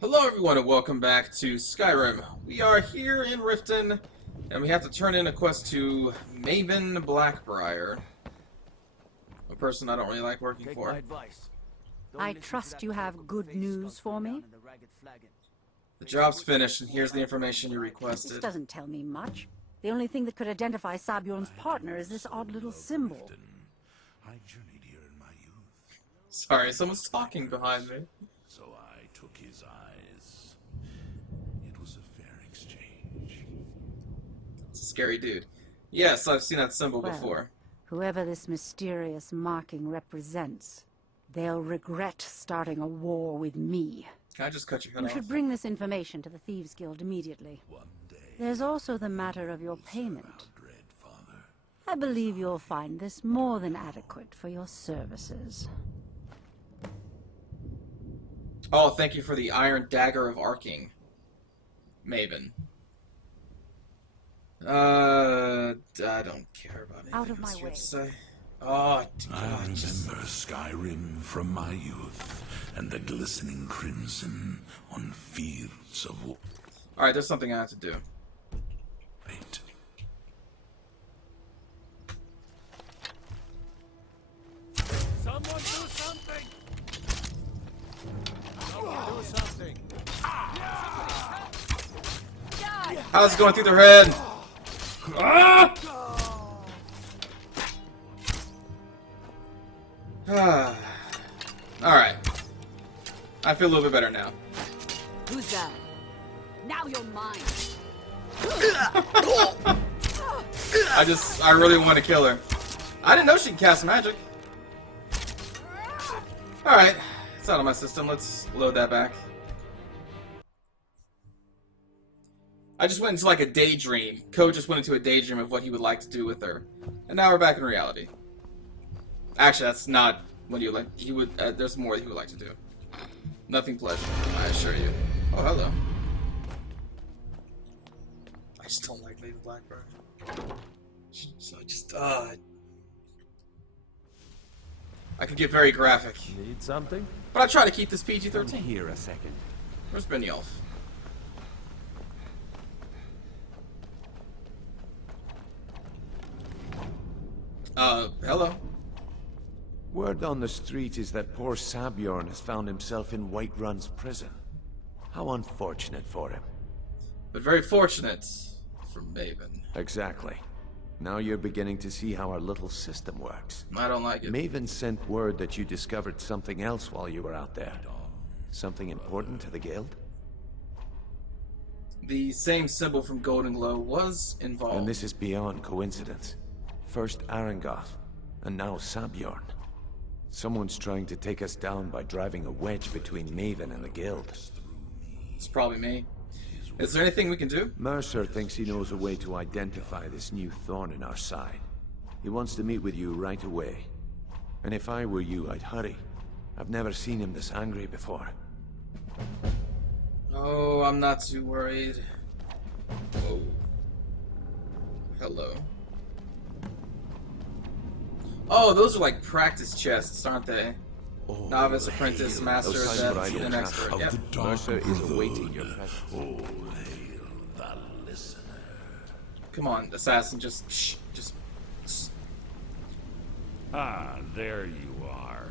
Hello everyone and welcome back to Skyrim. We are here in Riften, and we have to turn in a quest to Maven Blackbriar, a person I don't really like working Take for. my advice. Don't I listen to trust that you have poke good face news sculpted for me? down in the ragged flagon. The job's finished, and here's the information you This requested. doesn't tell me much. The only thing that could identify Sabjorn's partner is this odd little symbol. I journeyed here in my youth, Sorry, someone's talking behind me. so I took his eyes. It was a fair exchange. It's a scary dude. Yes, I've seen that symbol Well, before. Whoever this mysterious marking represents, they'll regret starting a war with me. Can I just cut your head You off? should bring this information to the Thieves Guild immediately. One day, There's also the matter of your payment. dread father, I believe you'll find this more than adequate for your services. Oh, thank you for the Iron Dagger of Arcing, Maven. I don't care about anything Out of else my you have way. to say. Oh, I God, remember just... Skyrim from my youth, and the glistening crimson on fields of Alright, there's something I have to do. white. Someone do something! Someone do something! How's it going through their head? Ah! Alright. I feel a little bit better now. Who's that? Now you're mine. I really want to kill her. I didn't know she could cast magic. Alright, it's out of my system. Let's load that back. I just went into like a daydream. Code just went into a daydream of what he would like to do with her. And now we're back in reality. Actually, that's not what he would like. He would, there's more he would like to do. Nothing pleasant, I assure you. Oh, hello. I just don't like Lady Blackbird. So I could get very graphic. Need something? But I try to keep this Come PG-13. here a second. Where's Benioff? Hello. Word on the street is that poor Sabjorn has found himself in Whiterun's prison. How unfortunate for him. But very fortunate for Maven. Exactly. Now you're beginning to see how our little system works. I don't like it. Maven sent word that you discovered something else while you were out there. Something important to the guild? The same symbol from Golden Glow was involved. And this is beyond coincidence. First Arangoth, and now Sabjorn. Someone's trying to take us down by driving a wedge between Maven and the guild. It's probably me. Is there anything we can do? Mercer thinks he knows a way to identify this new thorn in our side. He wants to meet with you right away. And if I were you, I'd hurry. I've never seen him this angry before. Oh, I'm not too worried. Whoa. Hello. Oh, those are like practice chests, aren't they? Novice, apprentice, master, Those are what I adept, don't and have. expert. Of Yep. the dark Mercer is awaiting brotherhood. your presence. Oh, hail the listener. Come on, assassin, just Ah, there you are.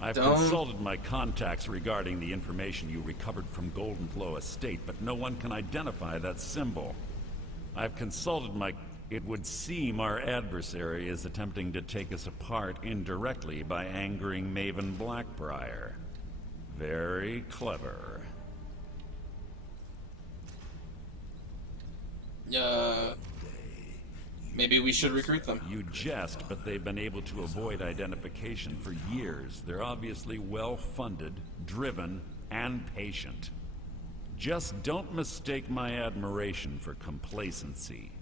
I've Don't- consulted my contacts regarding the information you recovered from Golden Glow Estate, but no one can identify that symbol. I've consulted my... It would seem our adversary is attempting to take us apart indirectly by angering Maven Blackbriar. Very clever. maybe we should recruit them. You jest, but they've been able to avoid identification for years. They're obviously well-funded, driven, and patient. Just don't mistake my admiration for complacency.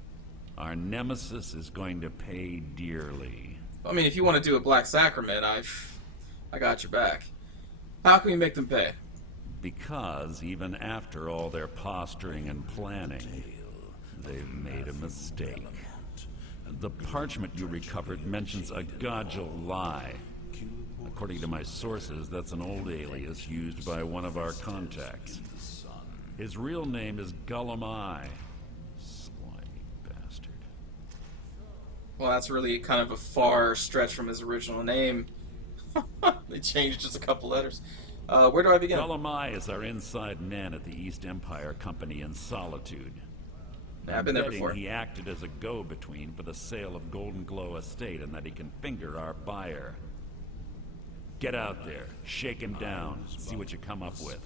Our nemesis is going to pay dearly. I mean, if you want to do a black sacrament, I got your back. How can we make them pay? Because even after all their posturing and planning, they've made a mistake. The parchment you recovered mentions a Godjal lie. A According to my sources, that's an old alias used by one of our contacts. His real name is Gullum. Slimy bastard. Well, that's really kind of a far stretch from his original name. They changed just a couple letters. Where do I begin? Gullum is our inside man at the East Empire Company in Solitude. Yeah, I've been there betting before. He acted as a go-between for the sale of Golden Glow Estate and that he can finger our buyer. Get out there, shake him down, see what you come up with.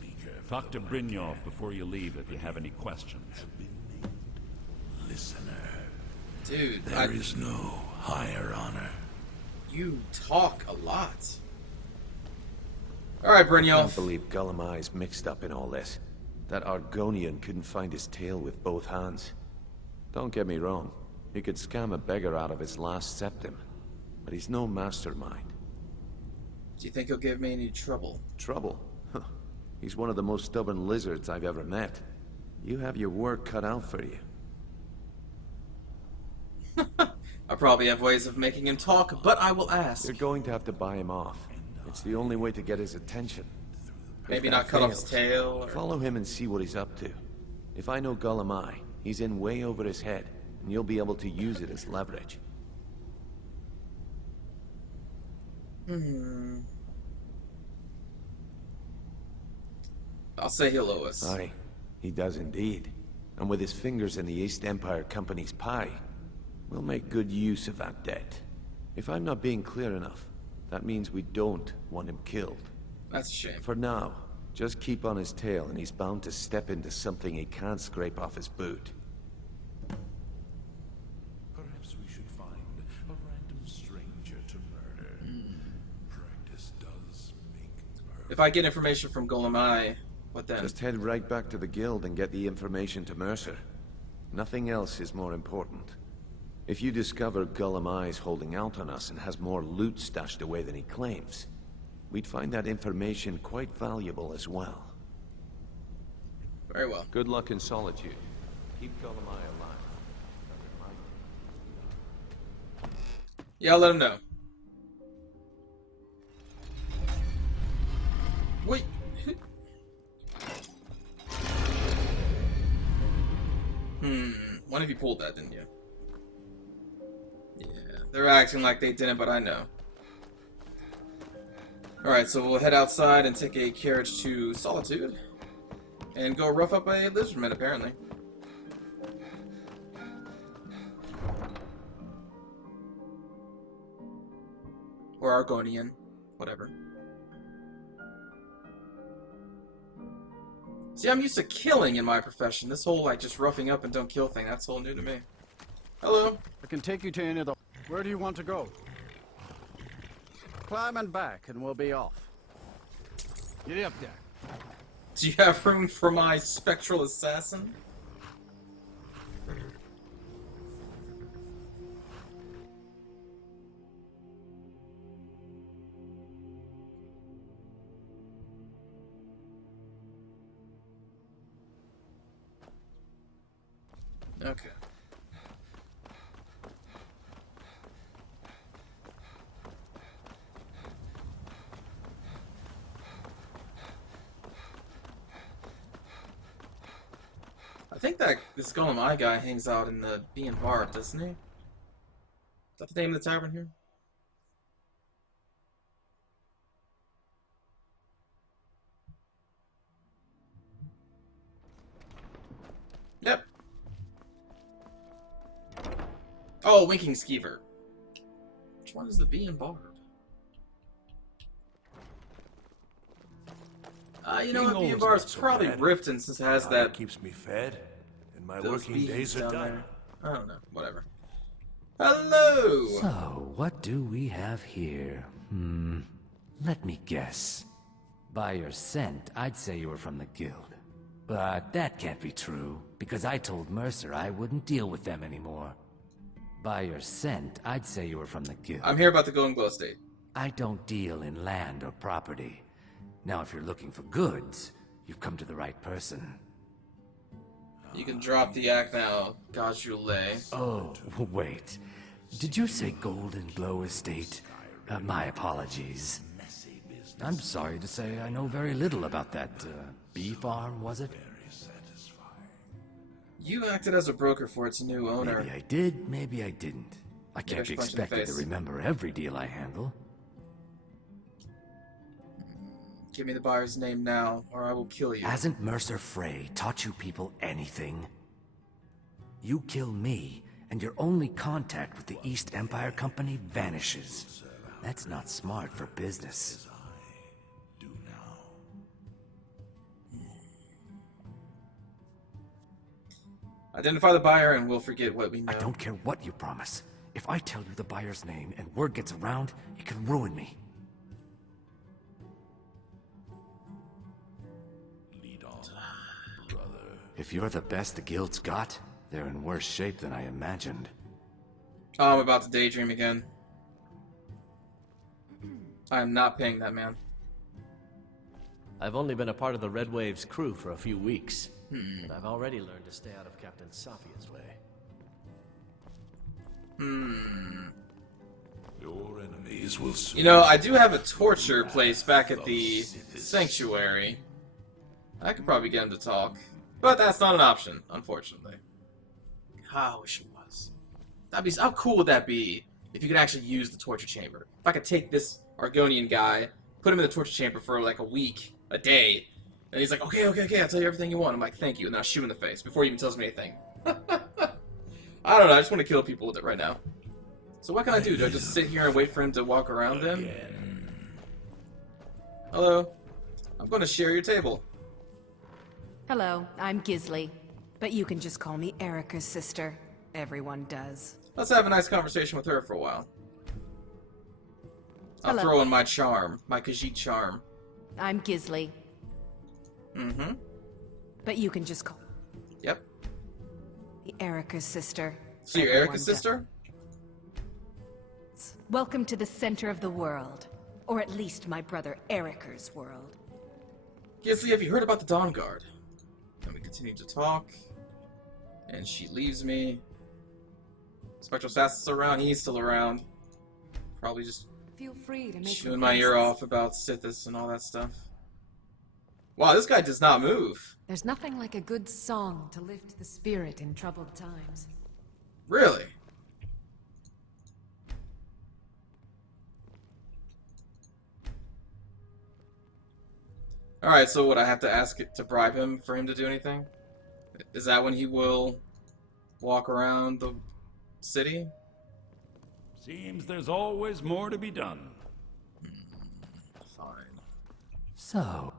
Talk to Brynjolf before you leave if you have any questions. Listener, Dude, there is no higher honor. You talk a lot. Alright, I can't Brynjolf. believe Gullum is mixed up in all this. That Argonian couldn't find his tail with both hands. Don't get me wrong, he could scam a beggar out of his last septim, but he's no mastermind. Do you think he'll give me any trouble? Trouble? Huh. He's one of the most stubborn lizards I've ever met. You have your work cut out for you. I probably have ways of making him talk, but I will ask. You're going to have to buy him off. It's the only way to get his attention. Maybe If not that cut off his fails, tail, or... Follow him and see what he's up to. If I know Gullum, he's in way over his head, and you'll be able to use it as leverage. I'll say he'll owe us. Aye, he does indeed. And with his fingers in the East Empire Company's pie, we'll make good use of that debt. If I'm not being clear enough, that means we don't want him killed. That's a shame. For now, just keep on his tail and he's bound to step into something he can't scrape off his boot. Perhaps we should find a random stranger to murder. Practice does make perfect. If I get information from Gullum, what then? Just head right back to the guild and get the information to Mercer. Nothing else is more important. If you discover Gullum holding out on us and has more loot stashed away than he claims, we'd find that information quite valuable as well. Very well. Good luck in Solitude. Keep Gullum alive. Yeah, I'll let him know. Wait. One of you pulled that, didn't you? Yeah, they're acting like they didn't, but I know. Alright, so we'll head outside and take a carriage to Solitude. And go rough up a lizardman, apparently. Or Argonian. Whatever. See, I'm used to killing in my profession. This whole, like, just roughing up and don't kill thing, that's all new to me. Hello. I can take you to any of the... Where do you want to go? Climb and back, and we'll be off. Get up there. Do you have room for my spectral assassin? Okay. I think that this Golem guy hangs out in the Bee and Barb, doesn't he? Is that the name of the tavern here? Yep. Oh, Winking Skeever. Which one is the Bee and Barb? You know what, Bee and Barb's probably Riften since it has that... keeps me fed, and my those working bees days are down done. there. I don't know, whatever. Hello! So, what do we have here? Let me guess. By your scent, I'd say you were from the guild. But that can't be true, because I told Mercer I wouldn't deal with them anymore. By your scent, I'd say you were from the guild. I'm here about the Golden Glow Estate. I don't deal in land or property. Now, if you're looking for goods, you've come to the right person. You can drop the act now, Gajule. Oh, wait. Did you say Golden Glow Estate? My apologies. I'm sorry to say I know very little about that, bee farm, was it? You acted as a broker for its new owner. Maybe I did, maybe I didn't. I can't be Punch in the expected to face. remember every deal I handle. Give me the buyer's name now, or I will kill you. Hasn't Mercer Frey taught you people anything? You kill me, and your only contact with the East Empire Company vanishes. That's not smart for business. Identify the buyer and we'll forget what we know. I don't care what you promise. If I tell you the buyer's name and word gets around, it can ruin me. Lead on, brother. If you're the best the guild's got, they're in worse shape than I imagined. Oh, I'm about to daydream again. I am not paying that man. I've only been a part of the Red Wave's crew for a few weeks, but I've already learned to stay out of Captain Safia's way. Your enemies will soon. You know, I do have a torture place back at the sanctuary. I could probably get him to talk. But that's not an option, unfortunately. God, I wish it was. That'd be, how cool would that be if you could actually use the torture chamber? If I could take this Argonian guy, put him in the torture chamber for like a week, a day, and he's like, okay, I'll tell you everything you want. I'm like, thank you, and then I'll shoot him in the face before he even tells me anything. I don't know, I just want to kill people with it right now. So what can I do? Do I just sit here and wait for him to walk around then? Hello. I'm going to share your table. Hello, I'm Gisli, but you can just call me Erica's sister. Everyone does. Let's have a nice conversation with her for a while. I'll Hello. throw in my charm, my Khajiit charm. I'm Gisli, Mm-hmm. but you can just call Yep. me Erica's sister. So you're Everyone Erica's does. sister? Welcome to the center of the world. Or at least my brother Erica's world. Gisli, have you heard about the Dawn Guard? And we continue to talk. And she leaves me. Spectral Assassin's around, he's still around. Probably just Feel free to make chewing my ear off about Sithis and all that stuff. Wow, this guy does not move. There's nothing like a good song to lift the spirit in troubled times. Really? Alright, so would I have to ask it to bribe him for him to do anything? Is that when he will walk around the city? Seems there's always more to be done. Fine. So,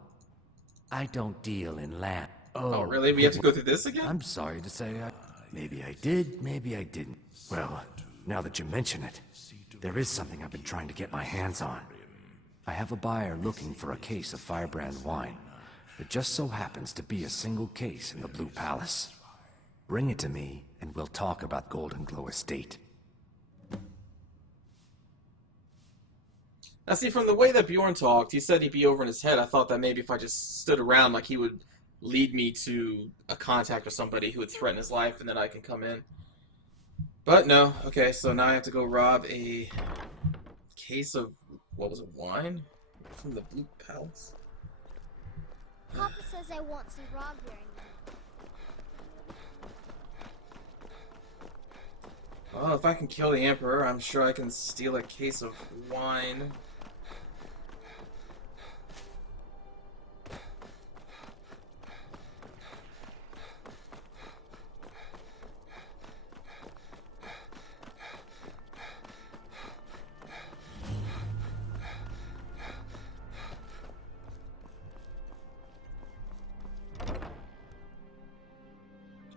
I don't deal in land. Oh, really? We have to go through this again? I'm sorry to say, maybe I did, maybe I didn't. Well, now that you mention it, there is something I've been trying to get my hands on. I have a buyer looking for a case of Firebrand wine. It just so happens to be a single case in the Blue Palace. Bring it to me, and we'll talk about Golden Glow Estate. Now see, from the way that Bjorn talked, he said he'd be over in his head. I thought that maybe if I just stood around, like he would lead me to a contact or somebody who would threaten his life, and then I can come in. But no. Okay, so now I have to go rob a case of, what was it, wine? From the Blue Palace? Papa says I want some raw during Well, if I can kill the Emperor, I'm sure I can steal a case of wine.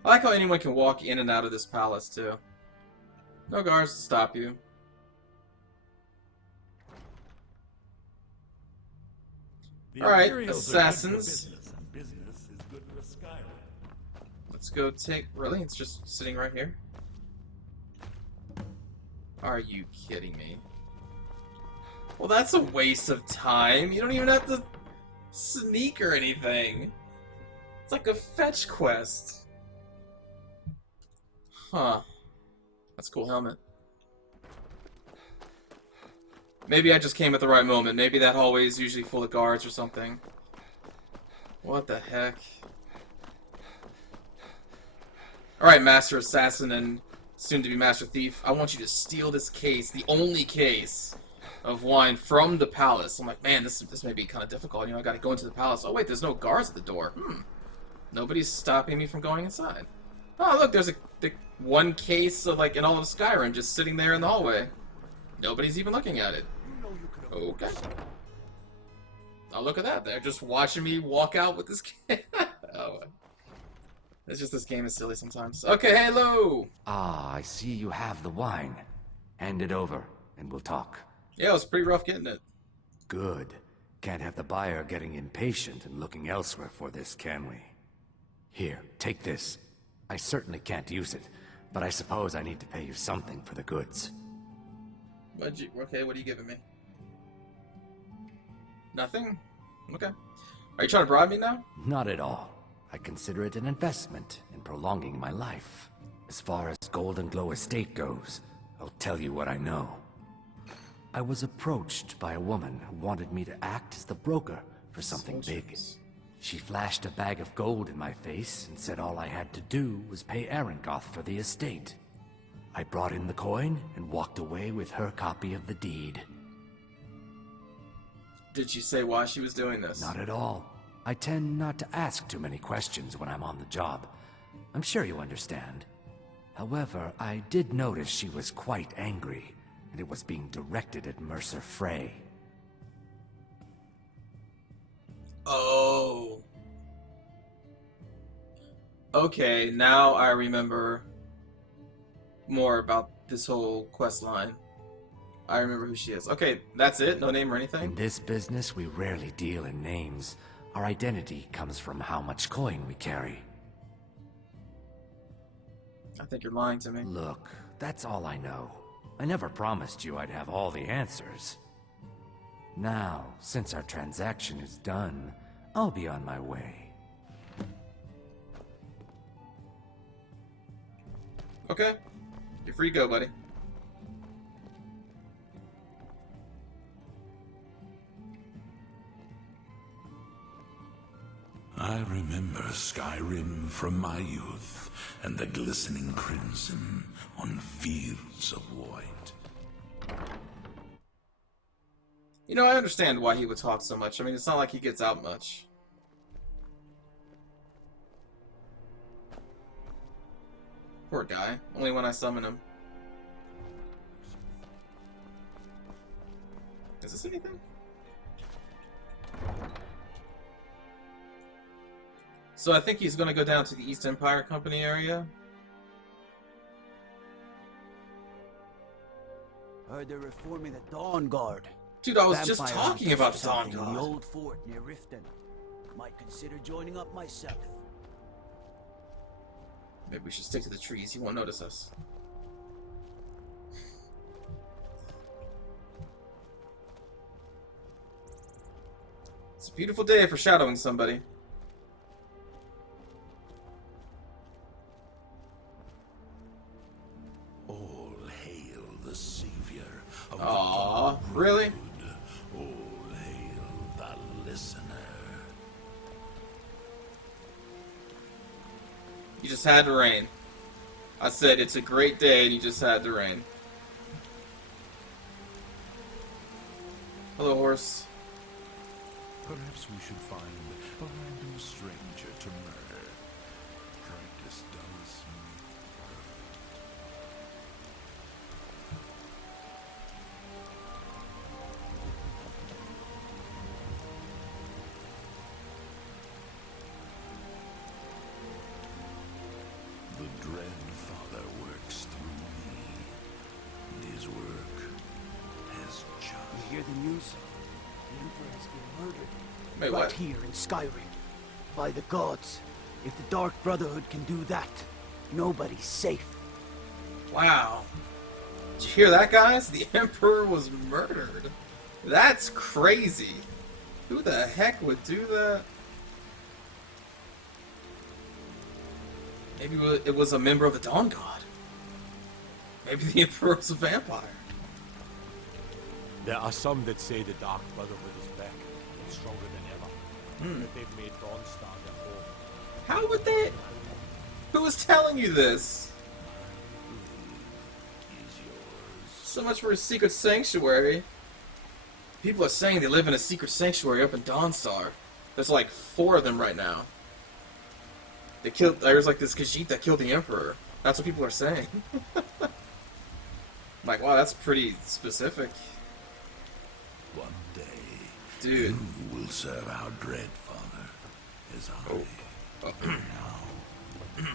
I like how anyone can walk in and out of this palace, too. No guards to stop you. Alright, assassins. Business is good for Skyrim. Let's go take... Really? It's just sitting right here? Are you kidding me? Well, that's a waste of time. You don't even have to sneak or anything. It's like a fetch quest. Huh. That's a cool helmet. Maybe I just came at the right moment. Maybe that hallway is usually full of guards or something. What the heck? Alright, Master Assassin and soon-to-be Master Thief. I want you to steal this case, the only case of wine from the palace. I'm like, man, this may be kind of difficult. You know, I gotta go into the palace. Oh, wait, there's no guards at the door. Nobody's stopping me from going inside. Oh, look, there's the one case of, like, in all of Skyrim just sitting there in the hallway. Nobody's even looking at it. Okay. Oh, look at that. They're just watching me walk out with this game. Oh, it's just this game is silly sometimes. Okay, hello! Ah, I see you have the wine. Hand it over, and we'll talk. Yeah, it was pretty rough getting it. Good. Can't have the buyer getting impatient and looking elsewhere for this, can we? Here, take this. I certainly can't use it, but I suppose I need to pay you something for the goods. Okay, what are you giving me? Nothing? Okay. Are you trying to bribe me now? Not at all. I consider it an investment in prolonging my life. As far as Golden Glow Estate goes, I'll tell you what I know. I was approached by a woman who wanted me to act as the broker for something big. She flashed a bag of gold in my face and said all I had to do was pay Arangoth for the estate. I brought in the coin and walked away with her copy of the deed. Did she say why she was doing this? Not at all. I tend not to ask too many questions when I'm on the job. I'm sure you understand. However, I did notice she was quite angry, and it was being directed at Mercer Frey. Oh. Okay, now I remember more about this whole quest line. I remember who she is. Okay, that's it? No name or anything? In this business, we rarely deal in names. Our identity comes from how much coin we carry. I think you're lying to me. Look, that's all I know. I never promised you I'd have all the answers. Now, since our transaction is done, I'll be on my way. Okay. You're free to go, buddy. I remember Skyrim from my youth, and the glistening crimson on fields of white. You know, I understand why he would talk so much. I mean, it's not like he gets out much. Poor guy. Only when I summon him. Is this anything? So I think he's going to go down to the East Empire Company area. Heard they're reforming the Dawn Guard. Dude, I was just talking about the Dawn in the Guard. old fort near Riften. Might consider joining up myself. Maybe we should stick to the trees. He won't notice us. It's a beautiful day for shadowing somebody. All hail the savior of Aww, really? all hail the listener. You just had to rain. I said it's a great day and you just had to rain. Hello, horse. Perhaps we should find a random stranger to murder. Practice does make perfect. The Dread Father works through me, and his work has just... You hear the news? The Emperor has been murdered. Wait, right what? here in Skyrim. By the gods. If the Dark Brotherhood can do that, nobody's safe. Wow. Did you hear that, guys? The Emperor was murdered. That's crazy. Who the heck would do that? Maybe it was a member of the Dawn God. Maybe the Emperor was a vampire. There are some that say the Dark Brotherhood is back and stronger than ever. That they've made Dawnstar their home. How would they? Who was telling you this? So much for a secret sanctuary. People are saying they live in a secret sanctuary up in Dawnstar. There's like 4 of them right now. They killed. There's like this Khajiit that killed the Emperor. That's what people are saying. I'm like, wow, that's pretty specific. One day, dude, you will serve our dread father as I now.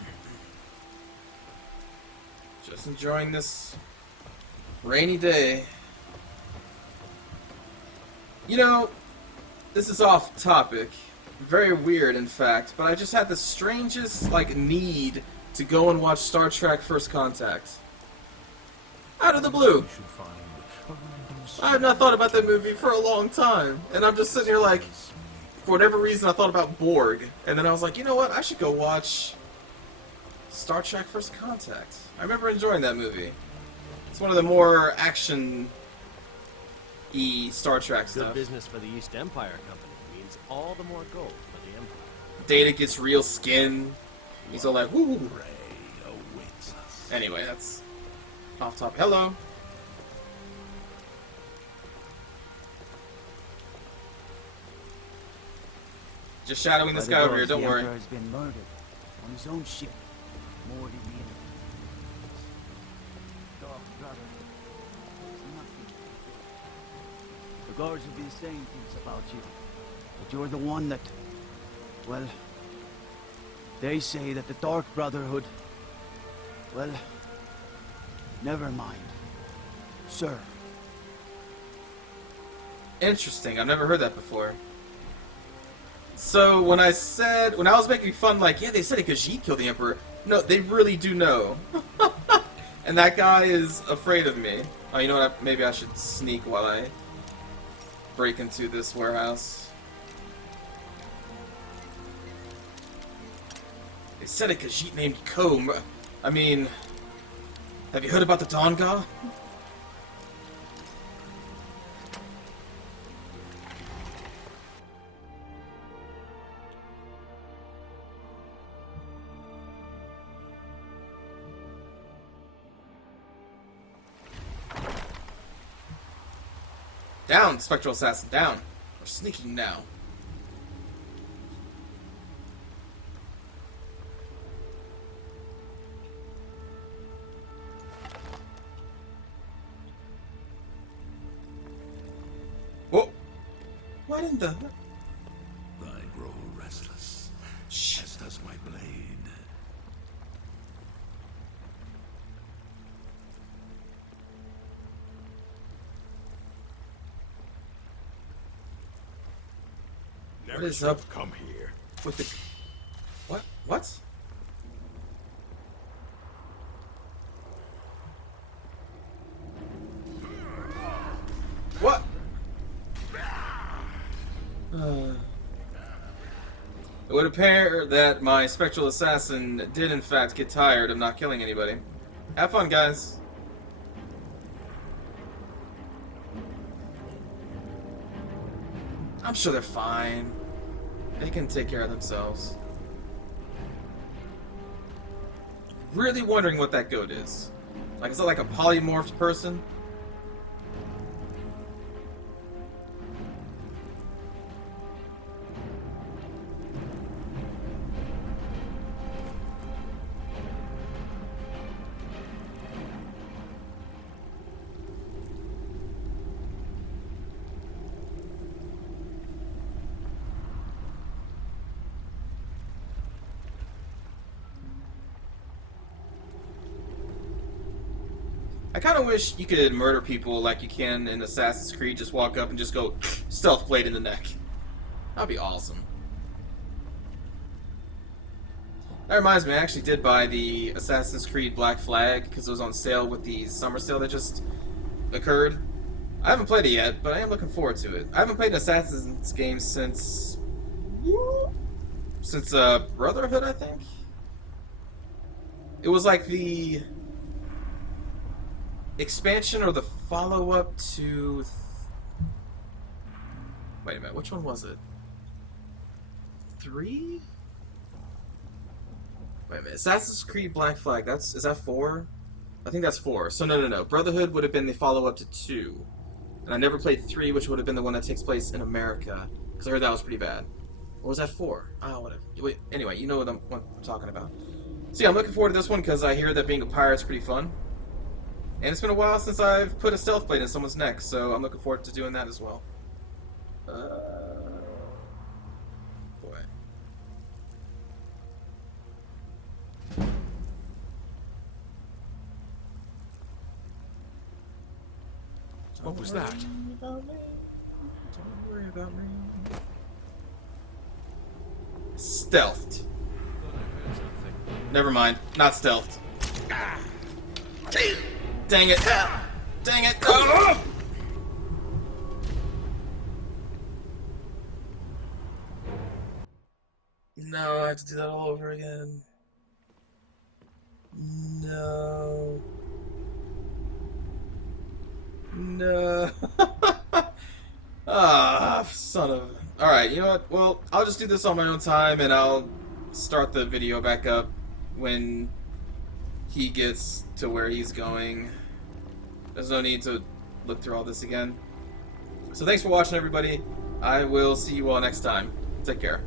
Just enjoying this rainy day. You know, this is off topic. Very weird, in fact, but I just had the strangest, like, need to go and watch Star Trek First Contact. Out of the blue. I have not thought about that movie for a long time, and I'm just sitting here like, for whatever reason I thought about Borg, and then I was like, you know what, I should go watch Star Trek First Contact. I remember enjoying that movie. It's one of the more action-y Star Trek stuff. Good business for the East Empire Company means all the more gold for the Empire. Data gets real skin. He's all like, woo. Anyway, that's off topic. Hello. Just shadowing this guy over here, don't worry. The Emperor has been murdered on his own ship. More than the enemy. Dark Brotherhood. Nothing. The guards have been saying things about you. But you're the one that... Well... They say that the Dark Brotherhood... Well... Never mind. Sir. Interesting, I've never heard that before. So, when I was making fun, like, yeah, they said a Khajiit killed the Emperor. No, they really do know. And that guy is afraid of me. Oh, you know what? Maybe I should sneak while I break into this warehouse. They said a Khajiit named Combe. I mean, have you heard about the Donga? Down, Spectral Assassin, down. We're sneaking now. Whoa! What in the... I grow restless, as does my blade. What is up? Come here. With the... What? What? What? It would appear that my Spectral Assassin did in fact get tired of not killing anybody. Have fun, guys. I'm sure they're fine. They can take care of themselves. Really wondering what that goat is. Like, is it like a polymorphed person? I kind of wish you could murder people like you can in Assassin's Creed. Just walk up and just go stealth blade in the neck. That'd be awesome. That reminds me, I actually did buy the Assassin's Creed Black Flag because it was on sale with the summer sale that just occurred. I haven't played it yet, but I am looking forward to it. I haven't played an Assassin's game since Brotherhood, I think. It was like the expansion or the follow-up to Wait a minute, which one was it? 3? Wait a minute, Assassin's Creed Black Flag, is that 4? I think that's 4. So no. Brotherhood would have been the follow-up to 2. And I never played 3, which would have been the one that takes place in America. Because I heard that was pretty bad. Or was that 4? Oh, whatever. Wait, anyway, you know what I'm talking about. So yeah, I'm looking forward to this one because I hear that being a pirate's pretty fun. And it's been a while since I've put a stealth blade in someone's neck, so I'm looking forward to doing that as well. Boy. What was that? Don't worry about me. Stealthed. Never mind. Not stealthed. Ah. Dang it. Dang it. Oh! No, I have to do that all over again. No. No. Ah, son of... Alright, you know what? Well, I'll just do this on my own time, and I'll start the video back up when he gets to where he's going. There's no need to look through all this again. So thanks for watching, everybody. I will see you all next time. Take care.